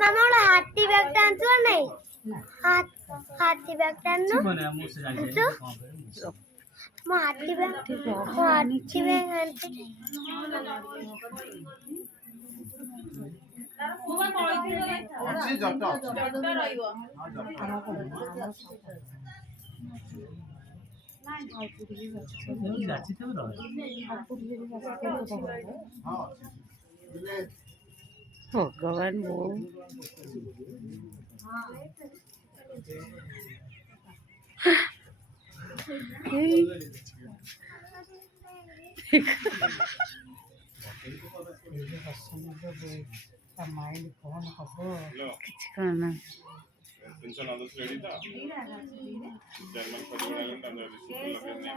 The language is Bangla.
মামা ওরা হাতি ব্যাগটা আনছো নাই হাতি ব্যাগটা আনো মা হাতি ব্যাগ আনতে ভগবান বউ কিছু করে না Pension others ready da? German for the island and the super lucky name.